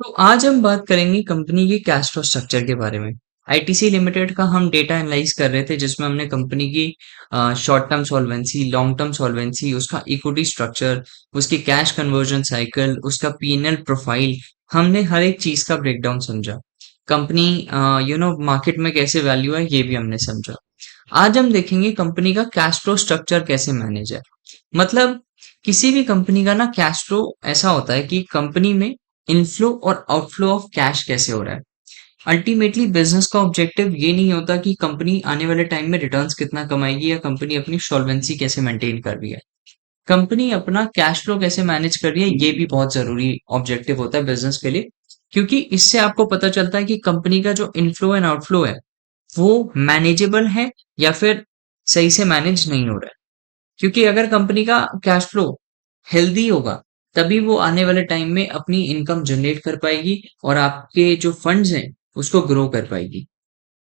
तो आज हम बात करेंगे कंपनी की कैश फ्लो स्ट्रक्चर के बारे में। आईटीसी लिमिटेड का हम डेटा एनालाइज कर रहे थे जिसमें हमने कंपनी की short term solvency, long term solvency, उसका इक्विटी स्ट्रक्चर, उसकी कैश कन्वर्जन साइकिल, उसका पीएनएल प्रोफाइल, हमने हर एक चीज का ब्रेकडाउन समझा। कंपनी मार्केट में कैसे वैल्यू है ये भी हमने समझा। आज हम देखेंगे कंपनी का कैश फ्लो स्ट्रक्चर कैसे मैनेज है। मतलब किसी भी कंपनी का ना कैश फ्लो ऐसा होता है कि कंपनी में इनफ्लो और आउटफ्लो ऑफ कैश कैसे हो रहा है। अल्टीमेटली बिजनेस का ऑब्जेक्टिव ये नहीं होता कि कंपनी आने वाले टाइम में रिटर्न्स कितना कमाएगी या कंपनी अपनी सॉल्वेंसी कैसे मेंटेन कर रही है। कंपनी अपना कैश फ्लो कैसे मैनेज कर रही है ये भी बहुत जरूरी ऑब्जेक्टिव होता है बिजनेस के लिए, क्योंकि इससे आपको पता चलता है कि कंपनी का जो इनफ्लो एंड आउटफ्लो है वो मैनेजेबल है या फिर सही से मैनेज नहीं हो रहा है। क्योंकि अगर कंपनी का कैश फ्लो हेल्दी होगा तभी वो आने वाले टाइम में अपनी इनकम जनरेट कर पाएगी और आपके जो फंड्स हैं उसको ग्रो कर पाएगी।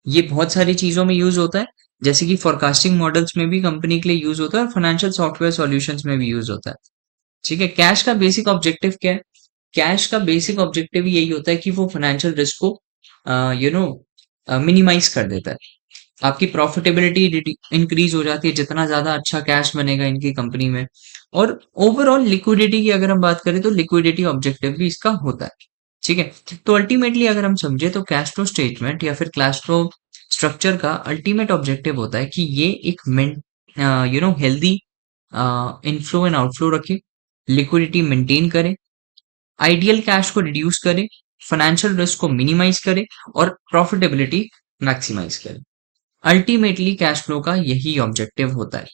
ये बहुत सारी चीजों में यूज होता है, जैसे कि फोरकास्टिंग मॉडल्स में भी कंपनी के लिए यूज होता है और फाइनेंशियल सॉफ्टवेयर सॉल्यूशंस में भी यूज होता है। ठीक है, कैश का बेसिक ऑब्जेक्टिव क्या है? कैश का बेसिक ऑब्जेक्टिव यही होता है कि वो फाइनेंशियल रिस्क को मिनिमाइज कर देता है। आपकी प्रॉफिटेबिलिटी इंक्रीज हो जाती है जितना ज्यादा अच्छा कैश बनेगा इनकी कंपनी में। और ओवरऑल लिक्विडिटी की अगर हम बात करें तो लिक्विडिटी ऑब्जेक्टिव भी इसका होता है। ठीक है, तो अल्टीमेटली अगर हम समझे तो कैश फ्लो स्टेटमेंट या फिर कैश फ्लो स्ट्रक्चर का अल्टीमेट ऑब्जेक्टिव होता है कि ये एक हेल्दी इनफ्लो एंड आउटफ्लो रखे, लिक्विडिटी मेंटेन करे, आइडियल कैश को रिड्यूस करे, फाइनेंशियल रिस्क को मिनिमाइज करे और प्रॉफिटेबिलिटी मैक्सिमाइज करे। अल्टीमेटली कैश फ्लो का यही ऑब्जेक्टिव होता है।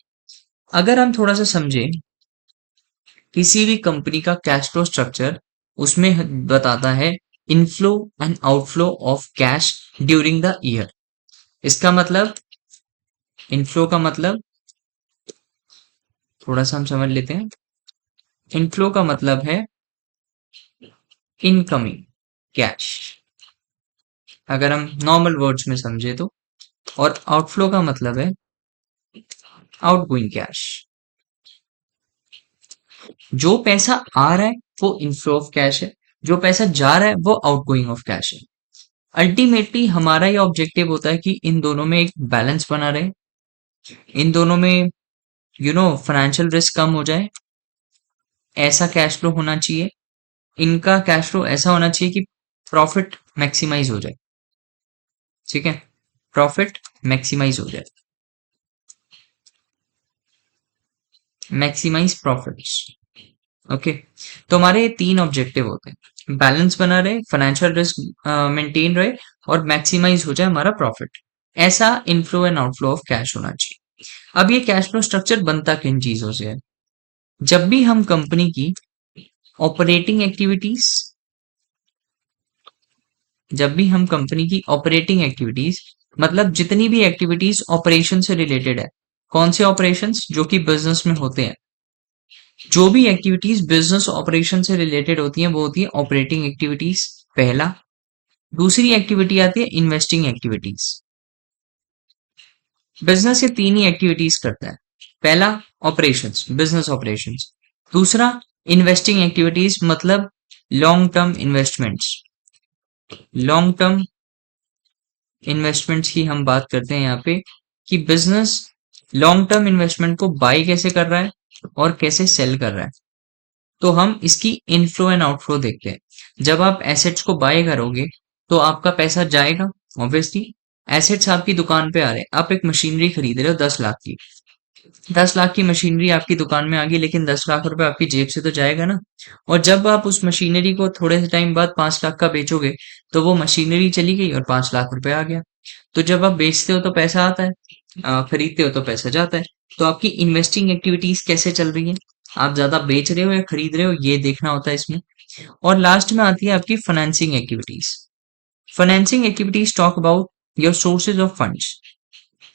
अगर हम थोड़ा सा समझे किसी भी कंपनी का कैश फ्लो स्ट्रक्चर, उसमें बताता है inflow and outflow of cash during the year. इसका मतलब, इनफ्लो का मतलब थोड़ा सा हम समझ लेते हैं। इनफ्लो का मतलब है इनकमिंग कैश, अगर हम नॉर्मल वर्ड्स में समझे तो। और आउटफ्लो का मतलब है आउटगोइंग कैश। जो पैसा आ रहा है वो इनफ्लो ऑफ कैश है, जो पैसा जा रहा है वो आउटगोइंग ऑफ कैश है। अल्टीमेटली हमारा ये ऑब्जेक्टिव होता है कि इन दोनों में एक बैलेंस बना रहे, इन दोनों में फाइनेंशियल रिस्क कम हो जाए, ऐसा कैश फ्लो होना चाहिए। इनका कैश फ्लो ऐसा होना चाहिए कि प्रॉफिट मैक्सिमाइज हो जाए। ठीक है, प्रॉफिट मैक्सिमाइज हो जाए, मैक्सिमाइज प्रॉफिट्स। ओके, तो हमारे ये तीन ऑब्जेक्टिव होते हैं, बैलेंस बना रहे, फाइनेंशियल रिस्क मेंटेन रहे और मैक्सिमाइज हो जाए हमारा प्रॉफिट। ऐसा inflow and outflow of cash होना चाहिए। अब ये कैश फ्लो स्ट्रक्चर बनता किन चीजों से है? जब भी हम कंपनी की ऑपरेटिंग एक्टिविटीज, जब भी हम कंपनी की ऑपरेटिंग एक्टिविटीज, मतलब जितनी भी एक्टिविटीज ऑपरेशन से रिलेटेड है। कौन से ऑपरेशंस? जो कि बिजनेस में होते हैं। जो भी एक्टिविटीज बिजनेस ऑपरेशन से रिलेटेड होती हैं वो होती है ऑपरेटिंग एक्टिविटीज, पहला। दूसरी एक्टिविटी आती है इन्वेस्टिंग एक्टिविटीज। बिजनेस ये तीन ही एक्टिविटीज करता है। पहला ऑपरेशंस, बिजनेस ऑपरेशंस। दूसरा इन्वेस्टिंग एक्टिविटीज, मतलब long term investments. Long term investments की हम बात करते हैं यहाँ पे कि बिजनेस लॉन्ग टर्म इन्वेस्टमेंट को बाई कैसे कर रहा है और कैसे सेल कर रहा है। तो हम इसकी इनफ्लो एंड आउटफ्लो देखते हैं। जब आप एसेट्स को बाय करोगे तो आपका पैसा जाएगा, ऑब्वियसली। एसेट्स आपकी दुकान पे आ रहे हैं, आप एक मशीनरी खरीद रहे हो 10 लाख की। 10 लाख की मशीनरी आपकी दुकान में आ गई, लेकिन 10 लाख रुपए आपकी जेब से तो जाएगा ना। और जब आप उस मशीनरी को थोड़े से टाइम बाद 5 लाख का बेचोगे तो वो मशीनरी चली गई और 5 लाख रुपए आ गया। तो जब आप बेचते हो तो पैसा आता है, खरीदते हो तो पैसा जाता है। तो आपकी इन्वेस्टिंग एक्टिविटीज कैसे चल रही है, आप ज्यादा बेच रहे हो या खरीद रहे हो, ये देखना होता है इसमें। और लास्ट में आती है आपकी financing activities. Financing activities talk about your sources of funds.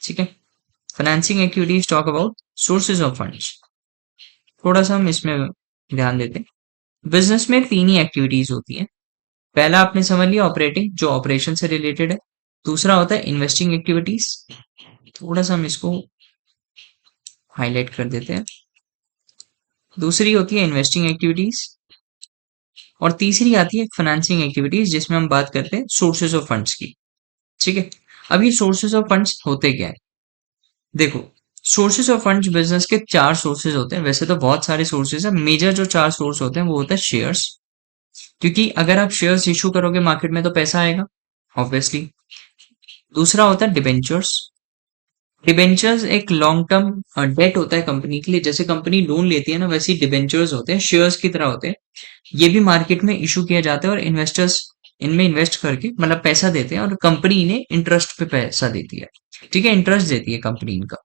ठीक है, financing activities talk about sources of funds. थोड़ा सा हम इसमें ध्यान देते हैं। बिजनेस में तीन ही एक्टिविटीज होती हैं। पहला आपने समझ लिया ऑपरेटिंग, जो ऑपरेशन से रिलेटेड है। दूसरा होता है इन्वेस्टिंग एक्टिविटीज, थोड़ा सा हम इसको हाईलाइट कर देते हैं। दूसरी होती है इन्वेस्टिंग एक्टिविटीज और तीसरी आती है फाइनेंसिंग एक्टिविटीज, जिसमें हम बात करते हैं सोर्सेज ऑफ फंड्स की। ठीक है। अब ये सोर्सेज ऑफ फंड्स होते क्या है? देखो, सोर्सेज ऑफ फंड्स बिजनेस के चार सोर्सेज होते हैं। वैसे तो बहुत सारे सोर्सेज है, मेजर जो चार सोर्स होते हैं वो होता है शेयर्स, क्योंकि अगर आप शेयर्स इशू करोगे मार्केट में तो पैसा आएगा, ऑब्वियसली। दूसरा होता है डिबेंचर्स। डिबेंचर्स एक लॉन्ग टर्म डेट होता है कंपनी के लिए। जैसे कंपनी लोन लेती है ना, वैसे ही डिबेंचर्स होते हैं, शेयर्स की तरह होते हैं। ये भी मार्केट में इशू किया जाता है और इन्वेस्टर्स इनमें इन्वेस्ट करके मतलब पैसा देते हैं, और कंपनी इन्हें इंटरेस्ट पे पैसा देती है। ठीक है, इंटरेस्ट देती है कंपनी इनका।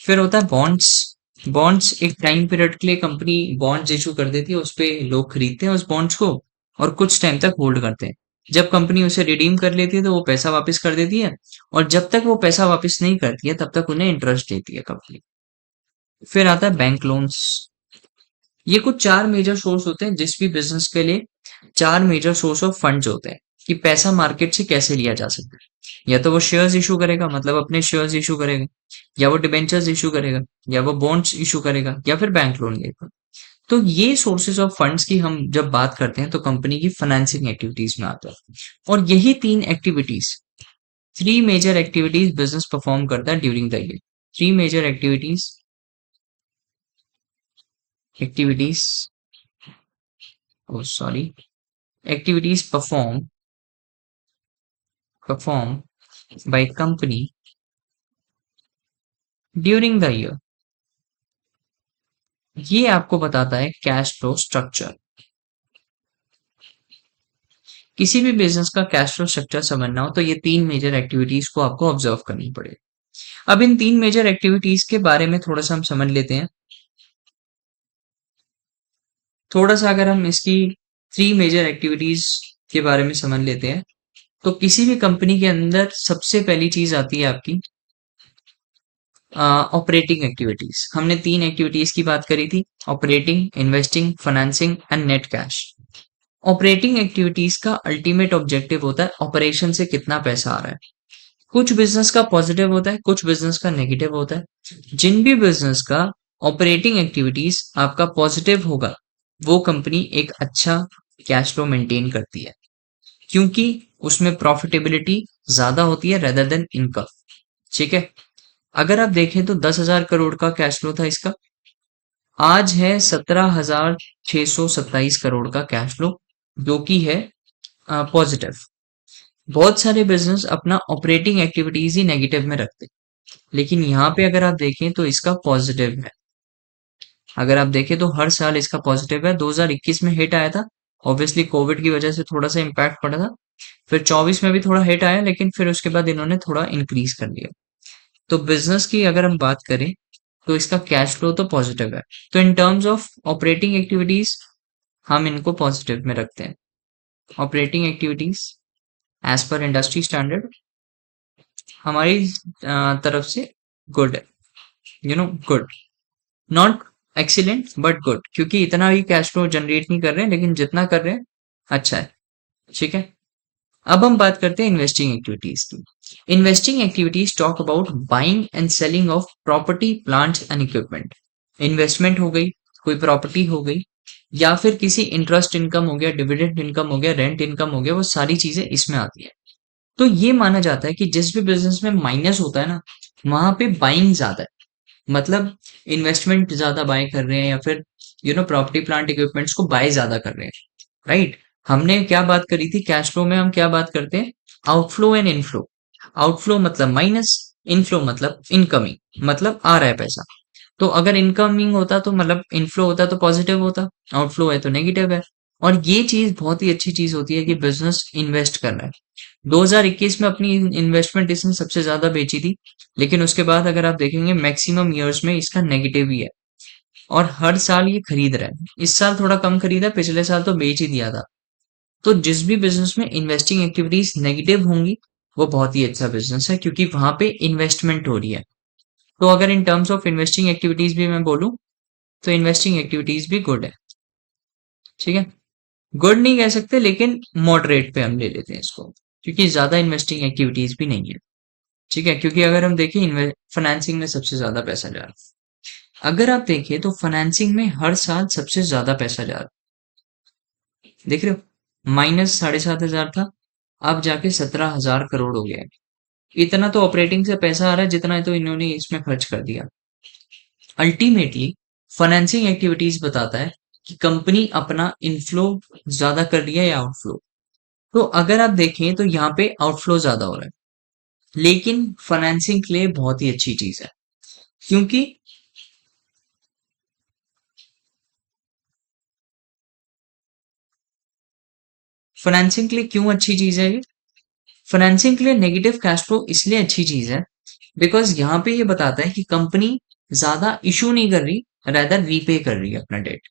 फिर होता है बॉन्ड्स। बॉन्ड्स एक टाइम पीरियड के लिए कंपनी बॉन्ड्स इशू कर देती है, उस पे लोग खरीदते हैं उस बॉन्ड्स को और कुछ टाइम तक होल्ड करते हैं। जब कंपनी उसे रिडीम कर लेती है तो वो पैसा वापस कर देती है, और जब तक वो पैसा वापस नहीं करती है तब तक उन्हें इंटरेस्ट देती है कंपनी। फिर आता है बैंक लोन्स। ये कुछ चार मेजर सोर्स होते हैं जिस भी बिजनेस के लिए, चार मेजर सोर्स ऑफ फंड्स होते हैं कि पैसा मार्केट से कैसे लिया जा सकता है। या तो वो शेयर्स इशू करेगा, मतलब अपने शेयर्स इशू करेगा, या वो डिबेंचर्स इशू करेगा, या वो बॉन्ड्स इशू करेगा, या फिर बैंक लोन लेगा। तो ये सोर्सेज ऑफ फंड्स की हम जब बात करते हैं तो कंपनी की फाइनेंसिंग एक्टिविटीज में आता है। और यही तीन activities, three major activities business perform करता है during the year. Three major activities sorry activities perform by company during the year. ये आपको बताता है कैश फ्लो स्ट्रक्चर। किसी भी बिजनेस का कैश फ्लो स्ट्रक्चर समझना हो तो ये तीन मेजर एक्टिविटीज को आपको ऑब्जर्व करनी पड़ेगी। अब इन तीन मेजर एक्टिविटीज के बारे में थोड़ा सा हम समझ लेते हैं। थोड़ा सा अगर हम इसकी थ्री मेजर एक्टिविटीज के बारे में समझ लेते हैं, तो किसी भी कंपनी के अंदर सबसे पहली चीज आती है आपकी ऑपरेटिंग एक्टिविटीज। हमने तीन एक्टिविटीज की बात करी थी, operating, investing, financing and net cash. Operating activities का अल्टीमेट ऑब्जेक्टिव होता है ऑपरेशन से कितना पैसा आ रहा है। कुछ बिजनेस का पॉजिटिव होता है, कुछ बिजनेस का नेगेटिव होता है। जिन भी बिजनेस का ऑपरेटिंग एक्टिविटीज आपका पॉजिटिव होगा, वो कंपनी एक अच्छा कैश फ्लो मेंटेन करती है, क्योंकि उसमें प्रॉफिटेबिलिटी ज्यादा होती है रेदर देन इनकम। ठीक है। अगर आप देखें तो 10,000 करोड़ का कैश फ्लो था इसका, आज है 17,627 करोड़ का कैश फ्लो, जो कि है पॉजिटिव। बहुत सारे बिजनेस अपना ऑपरेटिंग एक्टिविटीज ही नेगेटिव में रखते हैं, लेकिन यहाँ पे अगर आप देखें तो इसका पॉजिटिव है। अगर आप देखें तो हर साल इसका पॉजिटिव है। 2021 में हिट आया था, ऑब्वियसली कोविड की वजह से थोड़ा सा इम्पैक्ट पड़ा था। फिर 24 में भी थोड़ा हिट आया, लेकिन फिर उसके बाद इन्होंने थोड़ा इंक्रीज कर लिया। तो बिजनेस की अगर हम बात करें तो इसका कैश फ्लो तो पॉजिटिव है। तो in terms of operating activities हम इनको पॉजिटिव में रखते हैं। Operating activities as per industry standard हमारी तरफ से गुड है, good, not excellent but good, क्योंकि इतना भी कैश फ्लो जनरेट नहीं कर रहे हैं, लेकिन जितना कर रहे हैं अच्छा है। ठीक है। अब हम बात करते हैं इन्वेस्टिंग एक्टिविटीज की। Investing activities talk about buying and selling of property, plants and equipment. Investment हो गई, कोई प्रॉपर्टी हो गई, या फिर किसी इंटरेस्ट इनकम हो गया, डिविडेंड इनकम हो गया, रेंट इनकम हो गया, वो सारी चीजें इसमें आती है। तो ये माना जाता है कि जिस भी बिजनेस में माइनस होता है ना, वहां पे बाइंग ज्यादा है, मतलब इन्वेस्टमेंट ज्यादा बाय कर रहे हैं, या फिर प्रॉपर्टी, प्लांट, इक्विपमेंट्स को बाय ज्यादा कर रहे हैं। राइट। हमने क्या बात करी थी कैश फ्लो में? हम क्या बात करते हैं? Outflow and inflow. आउटफ्लो मतलब माइनस, इनफ्लो मतलब इनकमिंग, मतलब आ रहा है पैसा। तो अगर इनकमिंग होता तो मतलब इनफ्लो होता तो पॉजिटिव होता, आउटफ्लो है तो नेगेटिव है। और ये चीज बहुत ही अच्छी चीज होती है कि बिजनेस इन्वेस्ट कर रहा है। 2021 में अपनी इन्वेस्टमेंट इसने सबसे ज्यादा बेची थी, लेकिन उसके बाद अगर आप देखेंगे मैक्सिमम ईयर्स में इसका नेगेटिव ही है, और हर साल ये खरीद रहा है। इस साल थोड़ा कम खरीदा, पिछले साल तो बेच ही दिया था। तो जिस भी बिजनेस में इन्वेस्टिंग एक्टिविटीज नेगेटिव होंगी, वो बहुत ही अच्छा बिजनेस है, क्योंकि वहां पे इन्वेस्टमेंट हो रही है। तो अगर इन टर्म्स ऑफ इन्वेस्टिंग एक्टिविटीज भी मैं बोलूं तो इन्वेस्टिंग एक्टिविटीज भी गुड है। ठीक है। गुड नहीं कह सकते, लेकिन मॉडरेट पे हम ले लेते हैं इसको, क्योंकि ज्यादा इन्वेस्टिंग एक्टिविटीज भी नहीं है। ठीक है, क्योंकि अगर हम देखें फाइनेंसिंग में सबसे ज्यादा पैसा जा रहा है। अगर आप देखें तो फाइनेंसिंग में हर साल सबसे ज्यादा पैसा जा रहा है। देख रहे हो, माइनस 7,500 था, अब जाके 17,000 करोड़ हो गया है। इतना तो ऑपरेटिंग से पैसा आ रहा है, जितना तो इन्होंने इसमें खर्च कर दिया। अल्टीमेटली फाइनेंसिंग एक्टिविटीज बताता है कि कंपनी अपना इनफ्लो ज्यादा कर रही है या आउटफ्लो। तो अगर आप देखें तो यहाँ पे आउटफ्लो ज्यादा हो रहा है, लेकिन फाइनेंसिंग के लिए बहुत ही अच्छी चीज है। क्योंकि फाइनेंसिंग के लिए क्यों अच्छी चीज है ये? फाइनेंसिंग के लिए नेगेटिव कैश फ्लो इसलिए अच्छी चीज है बिकॉज यहाँ पे ये बताता है कि कंपनी ज्यादा इशू नहीं कर रही, रेदर रीपे कर रही है अपना डेट।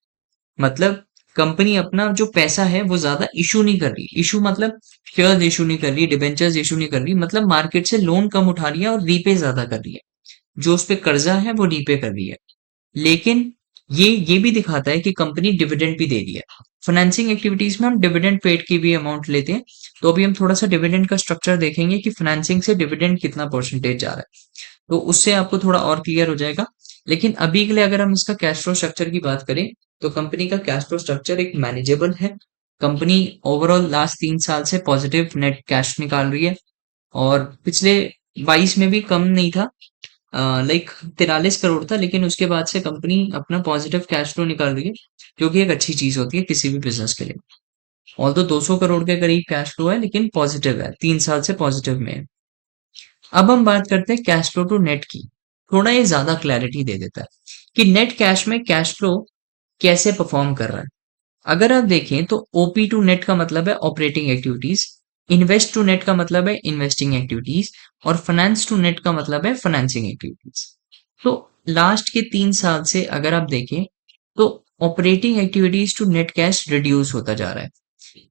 मतलब कंपनी अपना जो पैसा है वो ज्यादा इशू नहीं कर रही। इशू मतलब शेयर्स इशू नहीं कर रही, डिबेंचर्स इशू नहीं कर रही, मतलब मार्केट से लोन कम उठा रही है और रीपे ज्यादा कर रही है। जो उस पे कर्जा है वो रीपे कर रही है। लेकिन ये भी दिखाता है कि कंपनी डिविडेंड भी दे रही है। फाइनेंसिंग एक्टिविटीज में हम डिविडेंड पेड की भी अमाउंट लेते हैं। तो अभी हम थोड़ा सा डिविडेंड का स्ट्रक्चर देखेंगे कि फाइनेंसिंग से डिविडेंड कितना परसेंटेज जा रहा है, तो उससे आपको थोड़ा और क्लियर हो जाएगा। लेकिन अभी के लिए अगर हम इसका कैश फ्लो स्ट्रक्चर की बात करें, तो कंपनी का कैश फ्लो स्ट्रक्चर एक मैनेजेबल है। कंपनी ओवरऑल लास्ट 3 साल से पॉजिटिव नेट कैश निकाल रही है, और पिछले 22 में भी कम नहीं था, लाइक 43 करोड़ था, लेकिन उसके बाद से कंपनी अपना पॉजिटिव कैश फ्लो निकाल रही है, जो कि एक अच्छी चीज होती है किसी भी बिजनेस के लिए। ऑल तो 200 करोड़ के करीब कैश फ्लो है, लेकिन पॉजिटिव है, 3 साल से पॉजिटिव में है। अब हम बात करते हैं कैश फ्लो टू नेट की। थोड़ा ये ज्यादा क्लैरिटी दे देता है कि नेट कैश में कैश फ्लो कैसे परफॉर्म कर रहा है। अगर आप देखें तो ओपी टू नेट का मतलब है operating activities, invest to net का मतलब है इन्वेस्टिंग एक्टिविटीज, और फाइनेंस टू नेट का मतलब है फाइनेंसिंग एक्टिविटीज। तो लास्ट के 3 साल से अगर आप देखें तो operating activities to net cash reduce होता जा रहा है।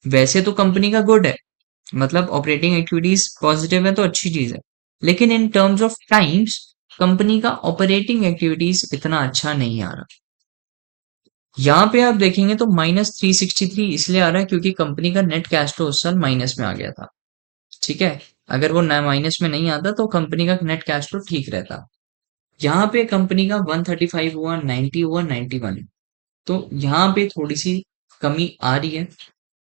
वैसे तो कंपनी का गुड है, मतलब ऑपरेटिंग एक्टिविटीज पॉजिटिव है तो अच्छी चीज है, लेकिन in terms of times company का ऑपरेटिंग एक्टिविटीज इतना अच्छा नहीं आ रहा। यहाँ पे आप देखेंगे तो -363 इसलिए आ रहा है क्योंकि कंपनी का नेट कैश फ्लो उस साल माइनस में आ गया था। ठीक है, अगर वो माइनस में नहीं आता तो कंपनी का नेट कैश फ्लो ठीक रहता। यहाँ पे कंपनी का 135 हुआ, 90 हुआ, 91, तो यहाँ पे थोड़ी सी कमी आ रही है।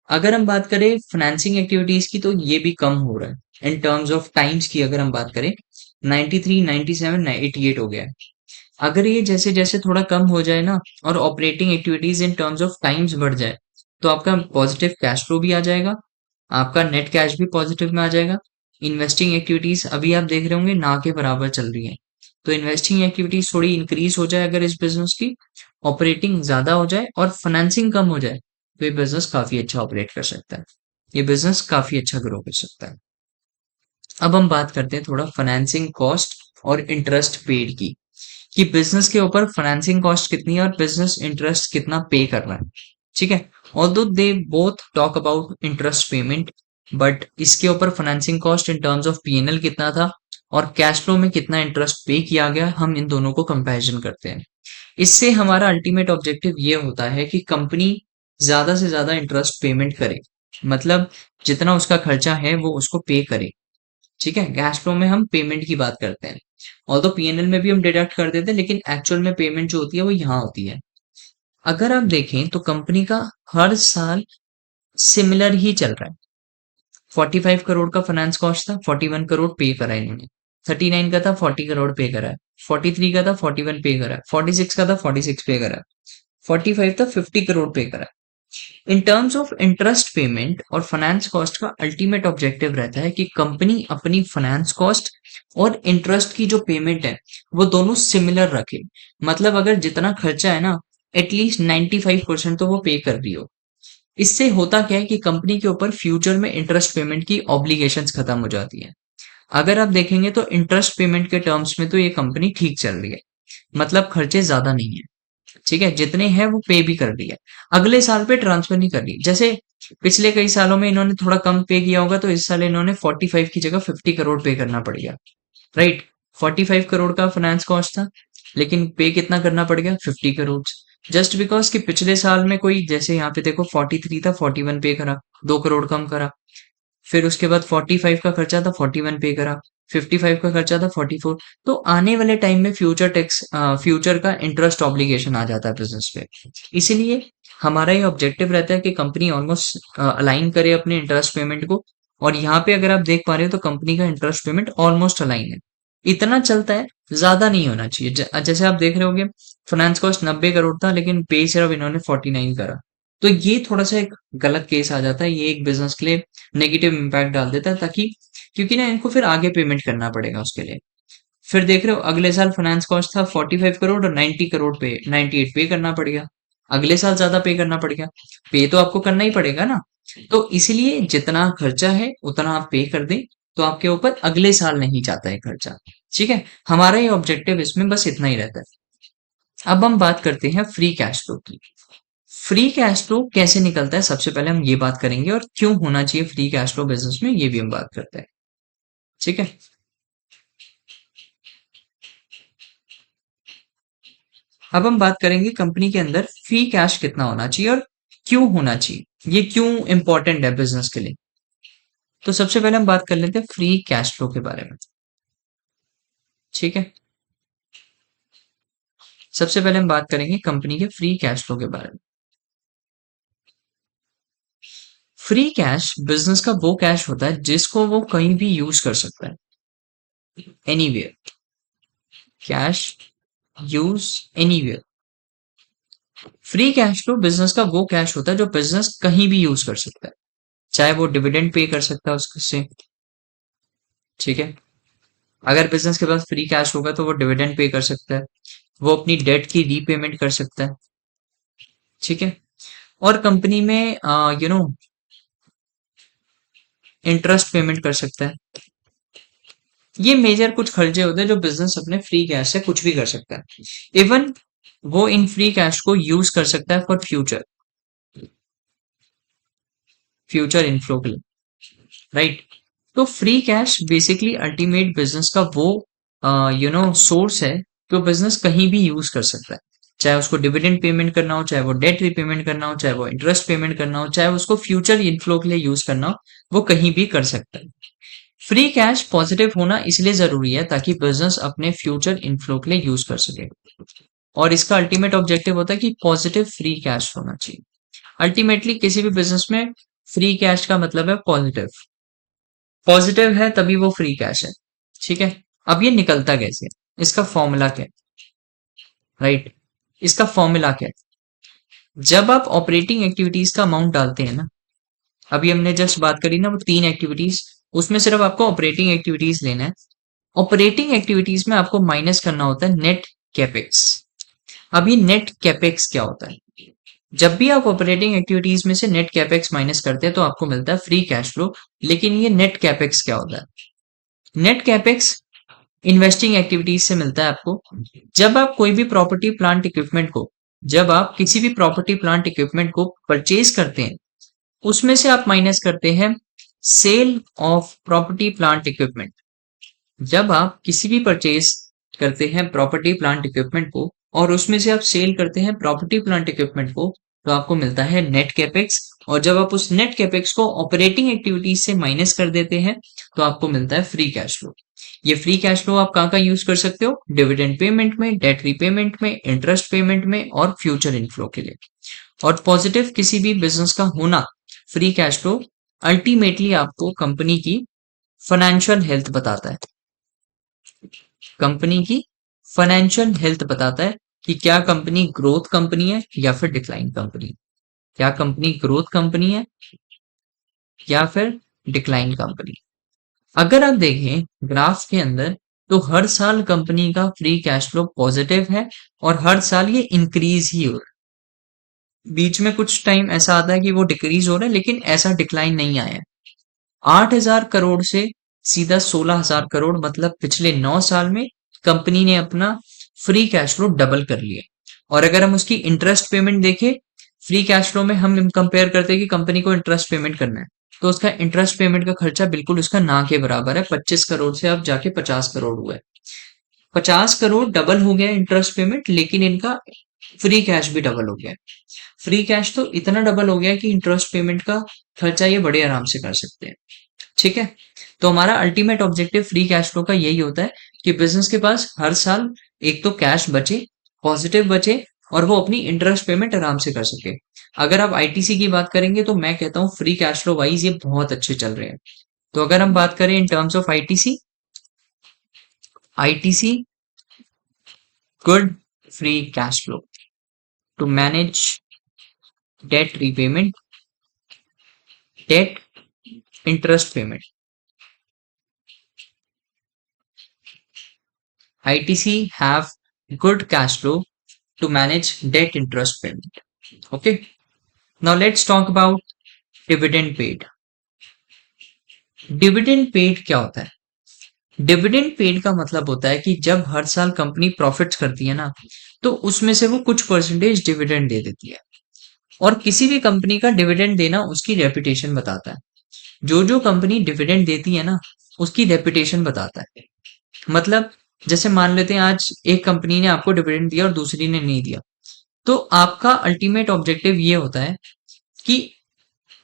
अगर हम बात करें फाइनेंसिंग एक्टिविटीज की तो ये भी कम हो रहा है। इन टर्म्स ऑफ टाइम्स की अगर हम बात करें, 93, 97, 88 हो गया है। अगर ये जैसे जैसे थोड़ा कम हो जाए ना, और operating activities in terms of times बढ़ जाए, तो आपका पॉजिटिव कैश फ्लो भी आ जाएगा, आपका नेट कैश भी पॉजिटिव में आ जाएगा। इन्वेस्टिंग एक्टिविटीज अभी आप देख रहे होंगे ना के बराबर चल रही है, तो इन्वेस्टिंग एक्टिविटीज थोड़ी इंक्रीज हो जाए अगर इस बिजनेस की, ऑपरेटिंग ज्यादा हो जाए और फाइनेंसिंग कम हो जाए, तो ये बिजनेस काफी अच्छा ऑपरेट कर सकता है, ये बिजनेस काफी अच्छा ग्रो कर सकता है। अब हम बात करते हैं थोड़ा फाइनेंसिंग कॉस्ट और इंटरेस्ट पेड की, कि बिजनेस के ऊपर फाइनेंसिंग कॉस्ट कितनी है और बिजनेस इंटरेस्ट कितना पे कर रहा है। ठीक है, although they both talk about interest payment, but इसके ऊपर financing cost in terms of PNL कितना था और कैश फ्लो में कितना इंटरेस्ट पे किया गया, हम इन दोनों को कंपैरिजन करते हैं। इससे हमारा अल्टीमेट ऑब्जेक्टिव ये होता है कि कंपनी ज्यादा से ज्यादा इंटरेस्ट पेमेंट करे, मतलब जितना उसका खर्चा है वो उसको पे करे। ठीक है, कैश फ्लो में हम पेमेंट की बात करते हैं, और तो पीएनएल में भी हम डिडक्ट कर देते हैं, लेकिन एक्चुअल में पेमेंट जो होती है वो यहाँ होती है। अगर आप देखें तो कंपनी का हर साल सिमिलर ही चल रहा है। 45 करोड़ का फाइनेंस कॉस्ट था, 41 करोड़ पे करा है इन्होंने। 39 का था, 40 करोड़ पे करा है। 43 का था, 41 पे करा है। 46 का था, 46 पे करा है। 45 था, 50 करोड़ पे करा है। इन टर्म्स ऑफ इंटरेस्ट पेमेंट और फाइनेंस कॉस्ट का अल्टीमेट ऑब्जेक्टिव रहता है कि कंपनी अपनी फाइनेंस कॉस्ट और इंटरेस्ट की जो पेमेंट है वो दोनों सिमिलर रखे। मतलब अगर जितना खर्चा है ना, एटलीस्ट 95% तो वो पे कर रही हो। इससे होता क्या है कि कंपनी के ऊपर फ्यूचर में इंटरेस्ट पेमेंट की ऑब्लिगेशंस खत्म हो जाती है। अगर आप देखेंगे तो इंटरेस्ट पेमेंट के टर्म्स में तो ये कंपनी ठीक चल रही है, मतलब खर्चे ज्यादा नहीं है। ठीक है, जितने हैं वो पे भी कर रही है, अगले साल पे ट्रांसफर नहीं कर रही। जैसे पिछले कई सालों में इन्होंने थोड़ा कम पे किया होगा, तो इस साल इन्होंने 45 की जगह 50 करोड़ पे करना पड़ गया। राइट, 45 करोड़ का फाइनेंस कॉस्ट था, लेकिन पे कितना करना पड़ गया, 50 करोड़। जस्ट बिकॉज कि पिछले साल में कोई, जैसे यहाँ पे देखो 43 था, 41 पे करा, 2 करोड़ कम करा। फिर उसके बाद 45 का खर्चा था, 41 पे करा। 55 का खर्चा था, 44। तो आने वाले टाइम में फ्यूचर टैक्स, फ्यूचर का इंटरेस्ट ऑब्लिगेशन आ जाता है बिजनेस पे। इसीलिए हमारा ये ऑब्जेक्टिव रहता है कि कंपनी ऑलमोस्ट अलाइन करे अपने इंटरेस्ट पेमेंट को। और यहाँ पे अगर आप देख पा रहे हो तो कंपनी का इंटरेस्ट पेमेंट ऑलमोस्ट अलाइन है। इतना चलता है, ज्यादा नहीं होना चाहिए। जैसे आप देख रहे होगे, फाइनेंस कॉस्ट 90 करोड़ था लेकिन पे सिर्फ इन्होंने 49 करा। तो ये थोड़ा सा एक गलत केस आ जाता है, ये एक बिजनेस के लिए नेगेटिव इम्पैक्ट डाल देता है, ताकि क्योंकि ना इनको फिर आगे पेमेंट करना पड़ेगा उसके लिए। फिर देख रहे हो अगले साल फाइनेंस कॉस्ट था 45 करोड़ और 90 करोड़ पे 98 पे करना पड़ गया। अगले साल ज्यादा पे करना पड़ गया। पे तो आपको करना ही पड़ेगा ना। तो इसलिए जितना खर्चा है उतना आप पे कर दें, तो आपके ऊपर अगले साल नहीं जाता है खर्चा। ठीक है, हमारा ये ऑब्जेक्टिव इसमें बस इतना ही रहता है। अब हम बात करते हैं फ्री कैश फ्लो की। फ्री कैश फ्लो कैसे निकलता है, सबसे पहले हम ये बात करेंगे, और क्यों होना चाहिए फ्री कैश फ्लो बिजनेस में, ये भी हम बात करते हैं। ठीक है, अब हम बात करेंगे कंपनी के अंदर फ्री कैश कितना होना चाहिए और क्यों होना चाहिए, ये क्यों इंपॉर्टेंट है बिजनेस के लिए। तो सबसे पहले हम बात कर लेते हैं फ्री कैश फ्लो के बारे में। ठीक है, सबसे पहले हम बात करेंगे कंपनी के फ्री कैश फ्लो के बारे में। फ्री कैश बिजनेस का वो कैश होता है जिसको वो कहीं भी यूज कर सकता है, anywhere. Cash use anywhere. Free cash flow business का वो कैश होता है जो बिजनेस कहीं भी यूज कर सकता है, चाहे वो डिविडेंड पे कर सकता है उससे। ठीक है, अगर बिजनेस के पास फ्री कैश होगा तो वो डिविडेंड पे कर सकता है, वो अपनी डेट की रीपेमेंट कर सकता है। ठीक है, और कंपनी में इंटरेस्ट पेमेंट कर सकता है। ये मेजर कुछ खर्चे होते हैं जो बिजनेस अपने फ्री कैश से कुछ भी कर सकता है। इवन वो इन फ्री कैश को यूज कर सकता है फॉर फ्यूचर, फ्यूचर इनफ्लो के लिए। राइट, तो free cash basically ultimate business का वो सोर्स है जो बिजनेस कहीं भी यूज कर सकता है, चाहे उसको डिविडेंड पेमेंट करना हो, चाहे वो डेट रीपेमेंट करना हो, चाहे वो इंटरेस्ट पेमेंट करना हो, चाहे उसको फ्यूचर इनफ्लो के लिए यूज करना हो, वो कहीं भी कर सकता है। फ्री कैश पॉजिटिव होना इसलिए जरूरी है ताकि बिजनेस अपने फ्यूचर इनफ्लो के लिए यूज कर सके, और इसका अल्टीमेट ऑब्जेक्टिव होता है कि पॉजिटिव फ्री कैश होना चाहिए। अल्टीमेटली किसी भी बिजनेस में फ्री कैश का मतलब है पॉजिटिव। पॉजिटिव है तभी वो फ्री कैश है। ठीक है, अब ये निकलता कैसे, इसका फॉर्मूला क्या है। राइट, इसका फॉर्मूला क्या है, जब आप ऑपरेटिंग एक्टिविटीज का अमाउंट डालते हैं ना, अभी हमने जस्ट बात करी ना वो 3 एक्टिविटीज, उसमें सिर्फ आपको ऑपरेटिंग एक्टिविटीज लेना है। ऑपरेटिंग एक्टिविटीज में आपको माइनस करना होता है नेट कैपेक्स। अब ये नेट कैपेक्स क्या होता है, जब भी आप ऑपरेटिंग एक्टिविटीज में से नेट कैपेक्स माइनस करते हैं तो आपको मिलता है फ्री कैश फ्लो। लेकिन ये नेट कैपेक्स क्या होता है, नेट कैपेक्स इन्वेस्टिंग एक्टिविटीज से मिलता है आपको। जब आप कोई भी प्रॉपर्टी प्लांट इक्विपमेंट को, जब आप किसी भी प्रॉपर्टी प्लांट इक्विपमेंट को परचेज करते हैं, उसमें से आप माइनस करते हैं sale of property plant equipment. जब आप किसी भी परचेज करते हैं प्रॉपर्टी प्लांट इक्विपमेंट को और उसमें से आप सेल करते हैं प्रॉपर्टी प्लांट इक्विपमेंट को, तो आपको मिलता है नेट कैपेक्स। और जब आप उस नेट कैपेक्स को ऑपरेटिंग एक्टिविटीज से माइनस कर देते हैं तो आपको मिलता है फ्री कैश फ्लो। ये फ्री कैश फ्लो आप कहाँ यूज कर सकते हो, डिविडेंड पेमेंट में, डेट रीपेमेंट में, इंटरेस्ट पेमेंट में और फ्यूचर इनफ्लो के लिए। और पॉजिटिव किसी भी बिजनेस का होना फ्री कैश फ्लो अल्टीमेटली आपको कंपनी की फाइनेंशियल हेल्थ बताता है। कंपनी की फाइनेंशियल हेल्थ बताता है कि क्या कंपनी ग्रोथ कंपनी है या फिर डिक्लाइन कंपनी, क्या कंपनी ग्रोथ कंपनी है या फिर डिक्लाइन कंपनी। अगर आप देखें ग्राफ के अंदर, तो हर साल कंपनी का फ्री कैश फ्लो पॉजिटिव है और हर साल ये इंक्रीज ही हो रहा है। बीच में कुछ टाइम ऐसा आता है कि वो डिक्रीज हो रहा है, लेकिन ऐसा डिक्लाइन नहीं आया है। 8,000 करोड़ से सीधा 16,000 करोड़, मतलब पिछले 9 साल में कंपनी ने अपना फ्री कैश फ्लो डबल कर लिया। और अगर हम उसकी इंटरेस्ट पेमेंट देखें, फ्री कैश फ्लो में हम कंपेयर करते हैं कि कंपनी को इंटरेस्ट पेमेंट करना है, तो उसका इंटरेस्ट पेमेंट का खर्चा बिल्कुल उसका ना के बराबर है। 25 करोड़ से अब जाके 50 करोड़ हुआ है। 50 करोड़ डबल हो गया इंटरेस्ट पेमेंट, लेकिन इनका फ्री कैश भी डबल हो गया है। फ्री कैश तो इतना डबल हो गया है कि इंटरेस्ट पेमेंट का खर्चा ये बड़े आराम से कर सकते हैं। ठीक है, तो हमारा ultimate objective free cash flow का यही होता है कि बिजनेस के पास हर साल एक तो कैश बचे, पॉजिटिव बचे, और वो अपनी इंटरेस्ट पेमेंट आराम से कर सके। अगर आप आईटीसी की बात करेंगे तो मैं कहता हूँ फ्री कैश फ्लो वाइज ये बहुत अच्छे चल रहे हैं। तो अगर हम बात करें in terms of ITC, ITC good free cash flow to manage debt repayment, debt interest payment. ITC have good cash flow to manage debt interest payment. Okay. Now let's talk about dividend paid. Dividend paid क्या होता है? Dividend paid का मतलब होता है कि जब हर साल कंपनी प्रॉफिट्स करती है ना, तो उसमें से वो कुछ परसेंटेज डिविडेंड दे देती है। और किसी भी कंपनी का डिविडेंड देना उसकी रेपुटेशन बताता है। जो जो कंपनी डिविडेंड देती है ना, उसकी रेपुटेशन बताता है। मतलब जैसे मान लेते हैं आज एक कंपनी ने आपको डिविडेंड दिया और दूसरी ने नहीं दिया, तो आपका अल्टीमेट ऑब्जेक्टिव ये होता है कि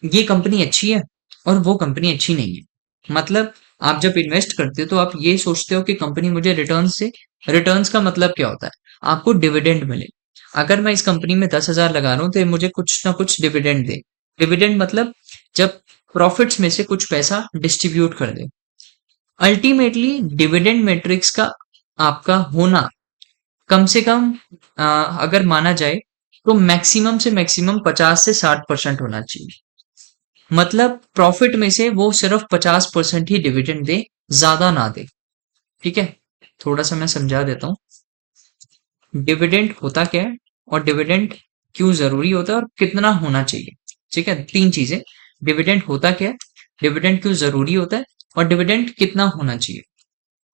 ये कंपनी अच्छी है और वो कंपनी अच्छी नहीं है। मतलब आप जब इन्वेस्ट करते हो तो आप ये सोचते हो कि कंपनी मुझे रिटर्न्स से, रिटर्न्स का मतलब क्या होता है, आपको डिविडेंड मिले। अगर मैं इस कंपनी में 10,000 लगा रहा हूँ तो ये मुझे कुछ ना कुछ डिविडेंड दे। डिविडेंड मतलब जब प्रॉफिट्स में से कुछ पैसा डिस्ट्रीब्यूट कर दे। अल्टीमेटली डिविडेंड मैट्रिक्स का आपका होना कम से कम अगर माना जाए तो मैक्सिमम से मैक्सिमम 50 से 60% होना चाहिए। मतलब प्रॉफिट में से वो सिर्फ 50% ही डिविडेंड दे, ज्यादा ना दे। ठीक है, थोड़ा सा मैं समझा देता हूँ डिविडेंड होता क्या है और डिविडेंड क्यों जरूरी होता है और कितना होना चाहिए। ठीक है, तीन चीजें, डिविडेंड होता क्या है, डिविडेंड क्यों जरूरी होता है और डिविडेंड कितना होना चाहिए।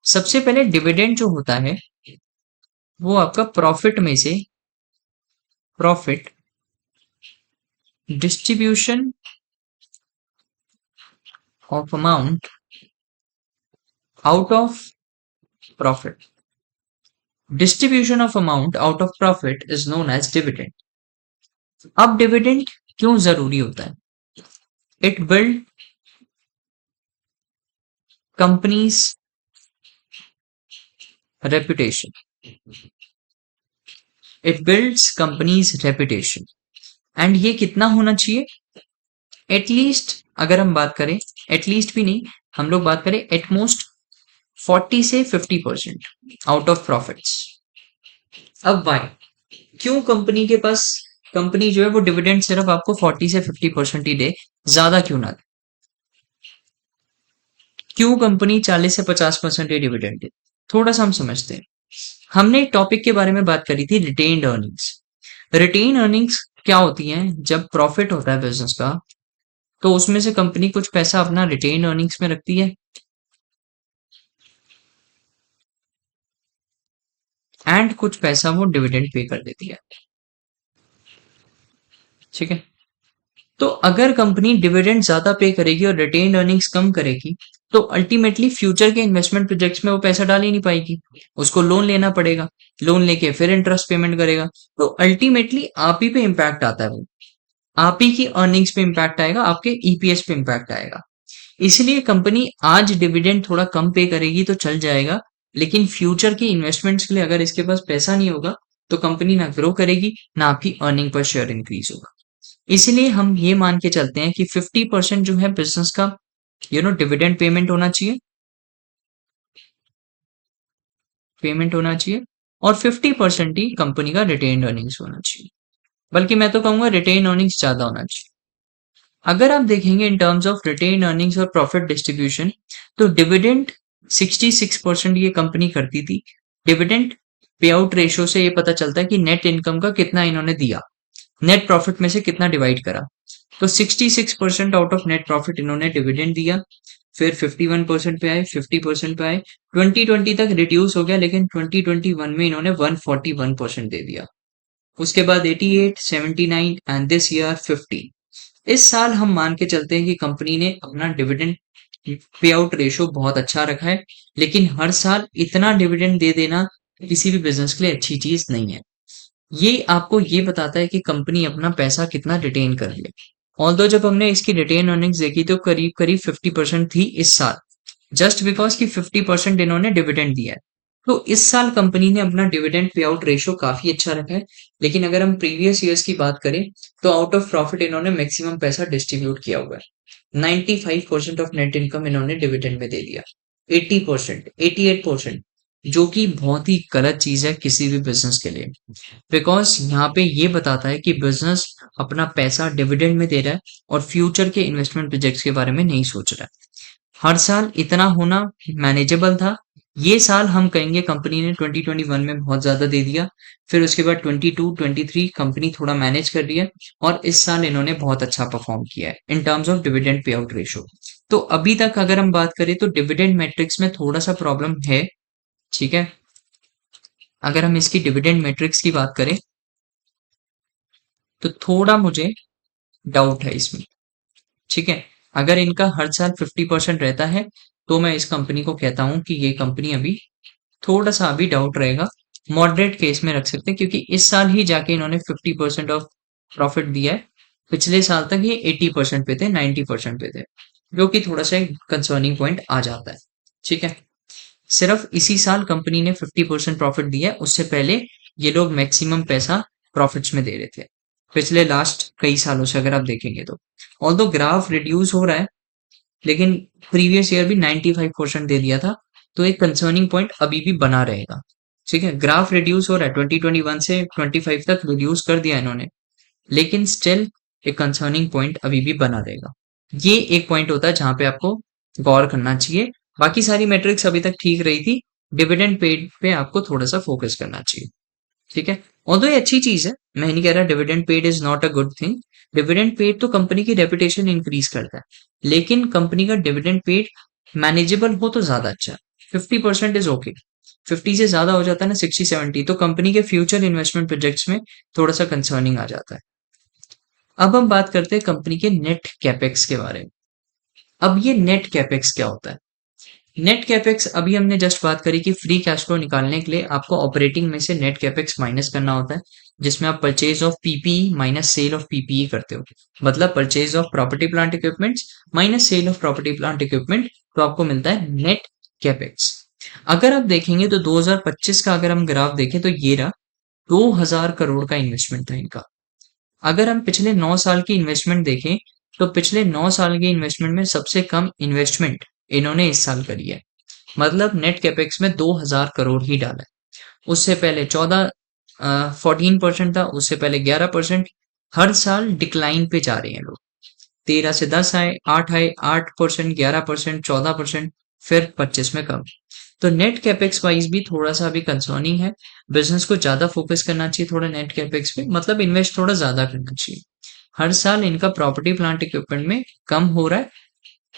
सबसे पहले डिविडेंड जो होता है वो आपका प्रॉफिट में से, profit distribution of amount out of profit, distribution of amount out of profit is known as dividend. अब डिविडेंड क्यों जरूरी होता है, it build company's reputation, it builds company's reputation. And ये कितना होना चाहिए, एटलीस्ट अगर हम बात करें, एटलीस्ट भी नहीं, हम लोग बात करें एटमोस्ट 40 से 50% आउट ऑफ प्रॉफिट्स। अब वाई, क्यों कंपनी के पास, कंपनी जो है वो डिविडेंड सिर्फ आपको 40 से 50% ही दे, ज्यादा क्यों ना दे। क्यों कंपनी 40 से 50% ही डिविडेंड दे, थोड़ा सा हम समझते हैं। हमने एक टॉपिक के बारे में बात करी थी, रिटेन्ड अर्निंग्स। रिटेन अर्निंग्स क्या होती हैं, जब प्रॉफिट होता है बिजनेस का तो उसमें से कंपनी कुछ पैसा अपना रिटेन अर्निंग्स में रखती है एंड कुछ पैसा वो डिविडेंड पे कर देती है। ठीक है, तो अगर कंपनी डिविडेंड ज्यादा पे करेगी और रिटेन अर्निंग्स कम करेगी तो अल्टीमेटली फ्यूचर के इन्वेस्टमेंट प्रोजेक्ट्स में वो पैसा डाल ही नहीं पाएगी, उसको लोन लेना पड़ेगा, लोन लेके फिर इंटरेस्ट पेमेंट करेगा, तो अल्टीमेटली आप ही पे इम्पैक्ट आता है, वो आप ही की अर्निंग्स पे इम्पैक्ट आएगा, आपके ईपीएस पे इम्पैक्ट आएगा। इसलिए कंपनी आज डिविडेंड थोड़ा कम पे करेगी तो चल जाएगा, लेकिन फ्यूचर के इन्वेस्टमेंट्स के लिए अगर इसके पास पैसा नहीं होगा तो कंपनी ना ग्रो करेगी ना आपकी अर्निंग पर शेयर इंक्रीज होगा। इसलिए हम ये मान के चलते हैं कि 50% जो है बिजनेस का डिविडेंड पेमेंट होना चाहिए, पेमेंट होना चाहिए, और 50% ही कंपनी का रिटेन अर्निंग्स होना चाहिए। बल्कि मैं तो कहूंगा रिटेन अर्निंग्स ज्यादा होना चाहिए। अगर आप देखेंगे in terms of retain earnings और प्रॉफिट डिस्ट्रीब्यूशन, तो डिविडेंड 66% ये कंपनी करती थी। डिविडेंड पे आउट रेशियो से ये पता चलता है कि नेट इनकम का कितना इन्होंने दिया, नेट प्रॉफिट में से कितना डिवाइड करा। तो 66% आउट ऑफ नेट प्रॉफिट इन्होंने डिविडेंड दिया, फिर 51% पे आए, 50% पे आए, 2020 तक रिड्यूस हो गया, लेकिन 2021 में इन्होंने 141% दे दिया। उसके बाद 88, 79 एंड दिस ईयर 50। इस साल हम मान के चलते हैं कि कंपनी ने अपना डिविडेंड पे आउट रेशियो बहुत अच्छा रखा है, लेकिन हर साल इतना डिविडेंड दे देना किसी भी बिजनेस के लिए अच्छी चीज नहीं है। ये आपको ये बताता है कि कंपनी अपना पैसा कितना रिटेन कर ले। ऑल्दो जब हमने इसकी रिटेन अर्निंग्स देखी तो करीब करीब 50% थी इस साल, जस्ट बिकॉज कि 50% इन्होंने डिविडेंड दिया है। तो इस साल कंपनी ने अपना डिविडेंड पे आउट रेशियो काफी अच्छा रखा है। लेकिन अगर हम प्रीवियस ईयर्स की बात करें तो आउट ऑफ प्रॉफिट इन्होंने मैक्सिमम पैसा डिस्ट्रीब्यूट किया हुआ है। 95% ऑफ नेट इनकम इन्होंने डिविडेंड में दे दिया। 80%, 88%, जो कि बहुत ही गलत चीज है किसी भी बिजनेस के लिए। बिकॉज यहाँ पे ये बताता है कि बिजनेस अपना पैसा डिविडेंड में दे रहा है और फ्यूचर के इन्वेस्टमेंट प्रोजेक्ट्स के बारे में नहीं सोच रहा है। हर साल इतना होना मैनेजेबल था। ये साल हम कहेंगे कंपनी ने 2021 में बहुत ज्यादा दे दिया। फिर उसके बाद 22 23 कंपनी थोड़ा मैनेज कर रही है। और इस साल इन्होंने बहुत अच्छा परफॉर्म किया है इन टर्म्स ऑफ डिविडेंड पे आउट रेशियो। तो अभी तक अगर हम बात करें तो डिविडेंड मैट्रिक्स में थोड़ा सा प्रॉब्लम है। ठीक है। अगर हम इसकी डिविडेंड मैट्रिक्स की बात करें तो थोड़ा मुझे डाउट है इसमें। ठीक है। अगर इनका हर साल 50% रहता है तो मैं इस कंपनी को कहता हूं कि ये कंपनी अभी थोड़ा सा अभी डाउट रहेगा। मॉडरेट केस में रख सकते हैं क्योंकि इस साल ही जाके इन्होंने 50% ऑफ प्रॉफिट दिया है। पिछले साल तक ये 80% पे थे, 90% पे थे, जो कि थोड़ा सा एक कंसर्निंग पॉइंट आ जाता है। ठीक है। सिर्फ इसी साल कंपनी ने 50% प्रॉफिट दिया है, उससे पहले ये लोग मैक्सिमम पैसा प्रॉफिट्स में दे रहे थे पिछले लास्ट कई सालों से अगर आप देखेंगे तो। ऑल्दो ग्राफ रिड्यूस हो रहा है लेकिन प्रीवियस ईयर भी 95% दे दिया था। तो एक कंसर्निंग पॉइंट अभी भी बना रहेगा। ठीक है। ग्राफ रिड्यूस हो रहा है 2021 से 25 तक रिड्यूस कर दिया इन्होंने। लेकिन स्टिल एक कंसर्निंग पॉइंट अभी भी बना रहेगा। ये एक पॉइंट होता है जहां पे आपको गौर करना चाहिए। बाकी सारी मेट्रिक्स अभी तक ठीक रही थी। डिविडेंड पेड पे आपको थोड़ा सा फोकस करना चाहिए। ठीक है। ऑल्दो ये अच्छी चीज है, मैं नहीं कह रहा dividend paid is not a good thing. Dividend paid तो कंपनी की रेपुटेशन इंक्रीज करता है। लेकिन कंपनी का डिविडेंड पेड मैनेजेबल हो तो ज्यादा अच्छा है। 50% इज ओके। 50 से ज्यादा हो जाता है ना, 60 70, तो कंपनी के फ्यूचर इन्वेस्टमेंट प्रोजेक्ट्स में थोड़ा सा कंसर्निंग आ जाता है। अब हम बात करते हैं कंपनी के नेट कैपेक्स के बारे में। अब ये नेट कैपेक्स क्या होता है? नेट कैपेक्स अभी हमने जस्ट बात करी कि फ्री कैश फ्लो निकालने के लिए आपको ऑपरेटिंग में से नेट कैपेक्स माइनस करना होता है, जिसमें आप purchase of PPE minus cell of PPE करते हो। मतलब purchase of property plant equipments minus cell of property plant equipment, तो आपको मिलता है नेट कैपेक्स। अगर आप देखेंगे तो 2025 का अगर हम ग्राफ देखें तो ये रहा 2000 करोड़ का इन्वेस्टमेंट था इनका। अगर हम पिछले 9 साल की इन्वेस्टमेंट देखें तो पिछले 9 साल के इन्वेस्टमेंट में सबसे कम इन्वेस्टमेंट इन्होंने इस साल करी है। मतलब नेट कैपेक्स में 2000 करोड़ ही डाला है। उससे पहले 14% था, उससे पहले 11%। हर साल डिक्लाइन पे जा रहे हैं लोग। 13 से 10 आए, 8 आए, 8%, 11%, 14%, फिर 25 में कम। तो नेट कैपेक्स वाइज भी थोड़ा सा अभी कंसर्निंग है। बिजनेस को ज्यादा फोकस करना चाहिए थोड़ा नेट कैपेक्स पे, मतलब इन्वेस्ट थोड़ा ज्यादा करना चाहिए। हर साल इनका प्रॉपर्टी प्लांट इक्विपमेंट में कम हो रहा है।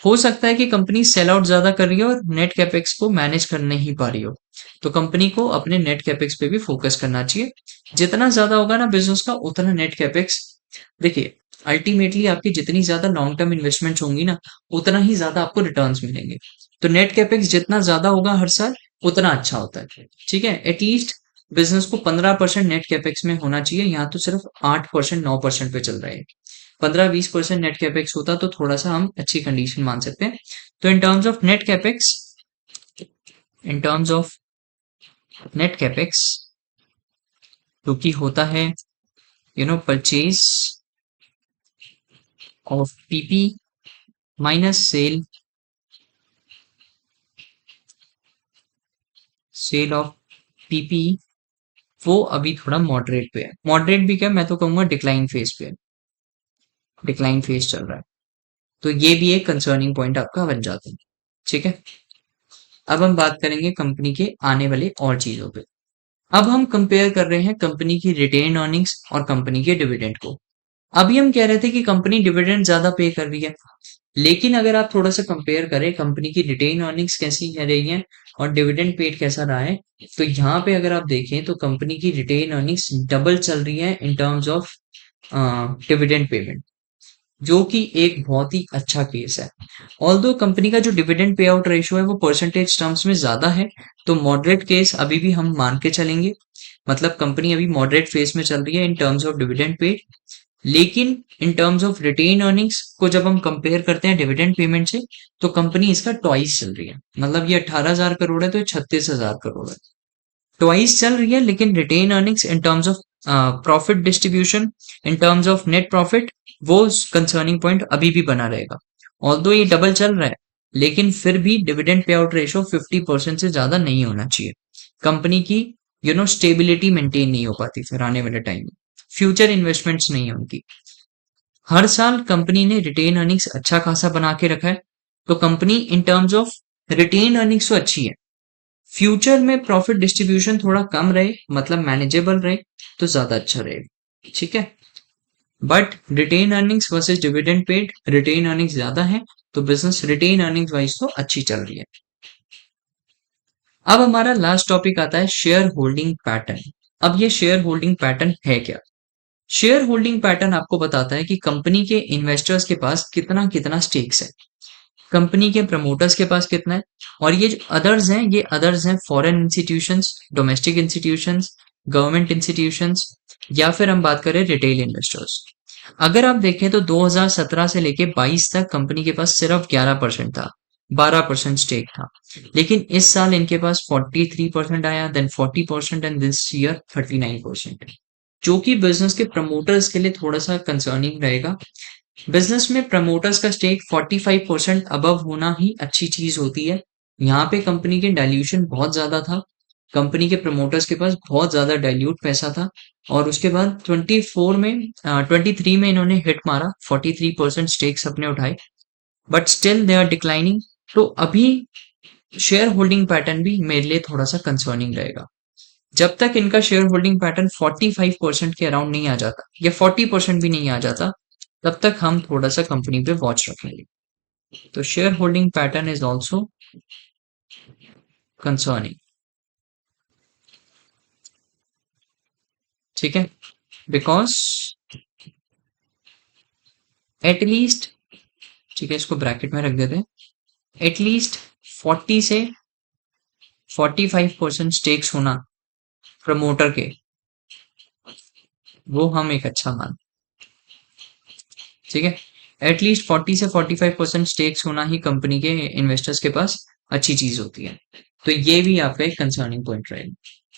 हो सकता है कि कंपनी सेल आउट ज्यादा कर रही है और नेट कैपेक्स को मैनेज कर नहीं पा रही हो। तो कंपनी को अपने नेट कैपेक्स पे भी फोकस करना चाहिए। जितना ज्यादा होगा ना बिजनेस का उतना नेट कैपेक्स। देखिए, अल्टीमेटली आपकी जितनी ज्यादा लॉन्ग टर्म इन्वेस्टमेंट्स होंगी ना, उतना ही ज्यादा आपको रिटर्न्स मिलेंगे। तो नेट कैपेक्स जितना ज्यादा होगा हर साल उतना अच्छा होता है। ठीक है। एटलीस्ट बिजनेस को 15% नेट कैपेक्स में होना चाहिए, यहाँ तो सिर्फ 8% 9% पे चल रहा है। 15-20% नेट कैपेक्स होता तो थोड़ा सा हम अच्छी कंडीशन मान सकते हैं। तो in terms of net capex जो कि होता है purchase of PP minus cell of PP, वो अभी थोड़ा मॉडरेट पे है। मॉडरेट भी क्या, मैं तो कहूंगा डिक्लाइन फेज पे है। डिक्लाइन फेज चल रहा है। तो ये भी एक कंसर्निंग पॉइंट आपका बन जाता है। ठीक है। अब हम बात करेंगे कंपनी के आने वाले और चीजों पे। अब हम कंपेयर कर रहे हैं कंपनी की रिटेन अर्निंग्स और कंपनी के डिविडेंड को। अभी हम कह रहे थे कि कंपनी डिविडेंड ज्यादा पे कर रही है। लेकिन अगर आप थोड़ा सा कंपेयर करें कंपनी की रिटेन अर्निंग्स कैसी है रही है और डिविडेंड पेड कैसा रहा है, तो यहाँ पे अगर आप देखें तो कंपनी की रिटेन अर्निंग्स डबल चल रही है इन टर्म्स ऑफ डिविडेंड पेमेंट, जो कि एक बहुत ही अच्छा केस है। ऑल्दो कंपनी का जो डिविडेंड पे आउट रेशियो है वो परसेंटेज टर्म्स में ज्यादा है, तो मॉडरेट केस अभी भी हम मान के चलेंगे। मतलब कंपनी अभी मॉडरेट फेज में चल रही है इन टर्म्स ऑफ डिविडेंड पे। लेकिन in terms of retain earnings को जब हम कंपेयर करते हैं डिविडेंड पेमेंट से, तो कंपनी इसका ट्वाइस चल रही है। मतलब ये 18,000 करोड़ है तो ये 36,000 करोड़ है। ट्वाइस चल रही है, लेकिन retain earnings in terms of profit distribution, in terms of net profit, वो कंसर्निंग पॉइंट अभी भी बना रहेगा। ऑल्दो ये डबल चल रहा है, लेकिन फिर भी डिविडेंड पे आउट रेशो 50% से ज्यादा नहीं होना चाहिए। कंपनी की स्टेबिलिटी मेंटेन नहीं हो पाती फिर आने वाले टाइम में, फ्यूचर इन्वेस्टमेंट्स नहीं है उनकी। हर साल कंपनी ने रिटेन अर्निंग्स अच्छा खासा बना के रखा है, तो company in terms of retain earnings तो अच्छी है। फ्यूचर में प्रॉफिट डिस्ट्रीब्यूशन थोड़ा कम रहे, मतलब मैनेजेबल रहे, तो ज्यादा अच्छा रहेगा, ठीक है। But retain earnings versus dividend paid, retain earnings ज्यादा है, तो बिजनेस रिटेन अर्निंग्स वाइज तो अच्छी चल रही है। अब हमारा लास्ट टॉपिक आता है शेयर होल्डिंग पैटर्न। अब ये शेयर होल्डिंग पैटर्न है क्या? शेयर होल्डिंग पैटर्न आपको बताता है कि कंपनी के इन्वेस्टर्स के पास कितना कितना स्टेक्स है, कंपनी के प्रमोटर्स के पास कितना है। और ये जो अदर्स हैं, ये अदर्स हैं foreign institutions, domestic institutions, government institutions, या फिर हम बात करें रिटेल इन्वेस्टर्स। अगर आप देखें तो 2017 से लेके 22 तक कंपनी के पास सिर्फ 11% था, 12% स्टेक था। लेकिन इस साल इनके पास 43% आया, देन 40% एंड दिस ईयर 39%, जो कि बिजनेस के प्रमोटर्स के लिए थोड़ा सा कंसर्निंग रहेगा। बिजनेस में प्रमोटर्स का स्टेक 45% अबव होना ही अच्छी चीज होती है। यहाँ पे कंपनी के डाइल्यूशन बहुत ज्यादा था, कंपनी के प्रमोटर्स के पास बहुत ज्यादा डाइल्यूट पैसा था। और उसके बाद 23 में इन्होंने हिट मारा, 43% स्टेक्स अपने उठाए, but still they are declining. तो अभी शेयर होल्डिंग पैटर्न भी मेरे लिए थोड़ा सा कंसर्निंग रहेगा। जब तक इनका शेयर होल्डिंग पैटर्न 45% के अराउंड नहीं आ जाता, या 40% भी नहीं आ जाता, तब तक हम थोड़ा सा कंपनी पे वॉच रखेंगे। तो share holding pattern is also concerning, ठीक है। बिकॉज एटलीस्ट, ठीक है, इसको ब्रैकेट में रख देते हैं, एटलीस्ट 40 से 45% स्टेक्स होना प्रमोटर के, वो हम एक अच्छा मान, ठीक है। एटलीस्ट 40 से 45% स्टेक्स होना ही कंपनी के इन्वेस्टर्स के पास अच्छी चीज होती है। तो ये भी आपका एक कंसर्निंग पॉइंट रहेगा।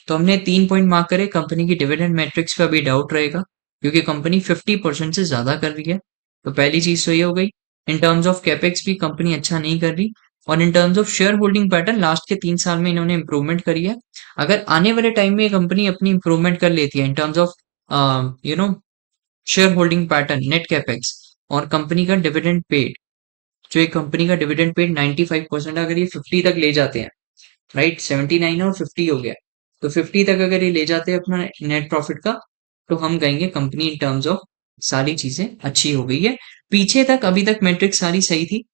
तो हमने 3 पॉइंट मार्क करे। कंपनी की डिविडेंड मैट्रिक्स पे भी डाउट रहेगा, क्योंकि कंपनी 50% से ज्यादा कर रही है। तो पहली चीज तो ये हो गई। इन टर्म्स ऑफ कैपेक्स भी कंपनी अच्छा नहीं कर रही, और इन terms of share holding pattern last के 3 साल में इन्होंने इंप्रूवमेंट करी है। अगर आने वाले टाइम में कंपनी अपनी इंप्रूवमेंट कर लेती है इन terms of you know share holding pattern, net capex, और कंपनी का डिविडेंड पेड, जो एक कंपनी का डिविडेंड पेड 95%, अगर ये 50 तक ले जाते हैं, राइट, 79 और 50 हो गया, तो 50 तक अगर ये ले जाते हैं अपना नेट प्रॉफिट का, तो हम कहेंगे कंपनी इन टर्म्स ऑफ सारी चीजें अच्छी हो गई है। पीछे तक अभी तक मैट्रिक्स सारी सही थी,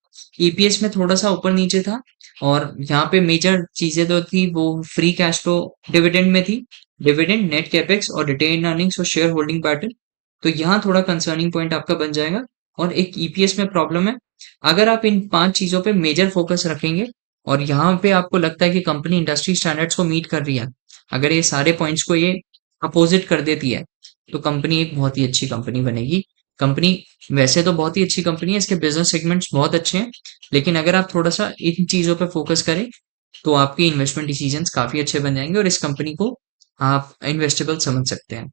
ईपीएस में थोड़ा सा ऊपर नीचे था, और यहाँ पे मेजर चीजें तो थी वो फ्री कैश फ्लो डिविडेंड में थी, डिविडेंड, नेट कैपेक्स और रिटेन अर्निंग्स और शेयर होल्डिंग पैटर्न। तो यहाँ थोड़ा कंसर्निंग पॉइंट आपका बन जाएगा, और एक ईपीएस में प्रॉब्लम है। अगर आप इन 5 चीजों पे मेजर फोकस रखेंगे, और यहाँ पे आपको लगता है कि कंपनी इंडस्ट्री स्टैंडर्ड्स को मीट कर रही है, अगर ये सारे पॉइंट्स को ये अपोजिट कर देती है, तो कंपनी एक बहुत ही अच्छी कंपनी बनेगी। कंपनी वैसे तो बहुत ही अच्छी कंपनी है, इसके बिजनेस सेगमेंट्स बहुत अच्छे हैं, लेकिन अगर आप थोड़ा सा इन चीजों पे फोकस करें, तो आपके इन्वेस्टमेंट डिसीजंस काफी अच्छे बन जाएंगे, और इस कंपनी को आप इन्वेस्टेबल समझ सकते हैं।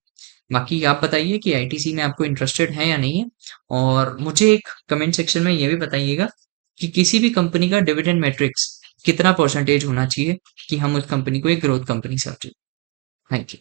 बाकी आप बताइए कि आईटीसी में आपको इंटरेस्टेड है या नहीं है, और मुझे एक कमेंट सेक्शन में ये भी बताइएगा कि किसी भी कंपनी का डिविडेंड मैट्रिक्स कितना परसेंटेज होना चाहिए कि हम उस कंपनी को एक ग्रोथ कंपनी समझें। Thank you.